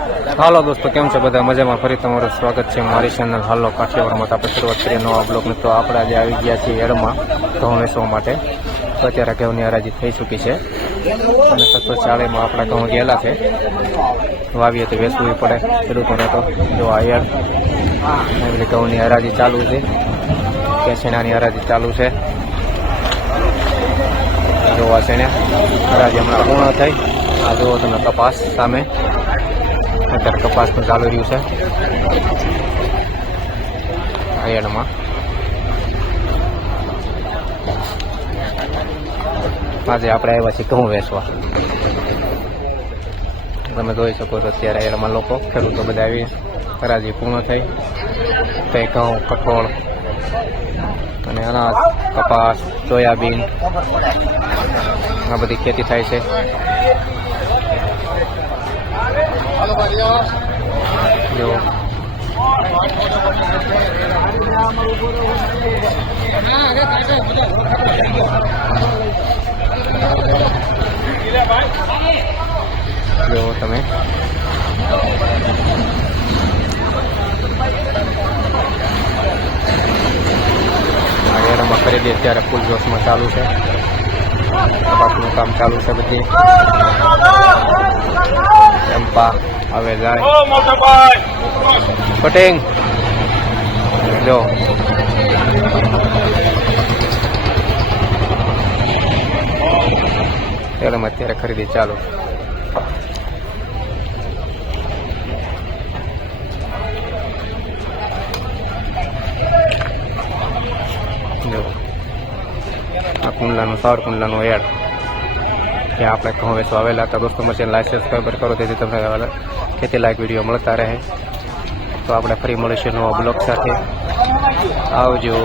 હાલો દોસ્તો, કેમ છે બધા? મજામાં? ફરી તમારું સ્વાગત છે મારી ચેનલ હાલો, કાઠિયાવાડમાં આપણે શરૂઆત કરીએ નવા બ્લોગની તો આપણે આજે આવી ગયા છીએ એડમાં ઘઉં વેચવા માટે. તો અત્યારે ઘઉંની હરાજી થઈ ચૂકી છે. અને સત્તર ચાળીમાં આપણા ઘઉં ગયેલા છે. વાવીએ તો વેચવું પડે. ખેડૂતોને તો. જો આ એડ એવી ઘઉંની હરાજી ચાલુ છે. કેસેણાની હરાજી ચાલુ છે. જોવા છે ને, હરાજી હમણાં પૂર્ણ થઈ. આ જુઓ તમે કપાસ સામે. અત્યારે કપાસનું ચાલુ રહ્યું છે. હરિયાણામાં આજે આપણે આવ્યા છીએ ઘઉં વેચવા. તમે જોઈ શકો છો અત્યારે આયણમાં લોકો, ખેડૂતો બધા આવી હરાજી પૂર્ણ થઈ. તે ઘઉં, કઠોળ અને અનાજ, કપાસ, સોયાબીન, આ બધી ખેતી થાય છે જો જો તમે. ખરીદી અત્યારે ફૂલ જોશમાં ચાલુ છે. કપાસનું કામ ચાલુ છે બધી. ચંપા હવે જાય. કટિંગ જો એરમાં અત્યારે ખરીદી ચાલુ. જો. આ કુંડલાનું સાવર કુંડલાનું એડ ત્યાં આપણે ઘઉં વેચવા આવેલા હતા. દોસ્તો મશીન લાઇસન્સ સબસ્ક્રાઈબર કરો, તેથી તમને ખેતી લાયક વીડિયો મળતા રહે. તો આપણે ફરી મળીશું નવા બ્લોગ સાથે. આવજો.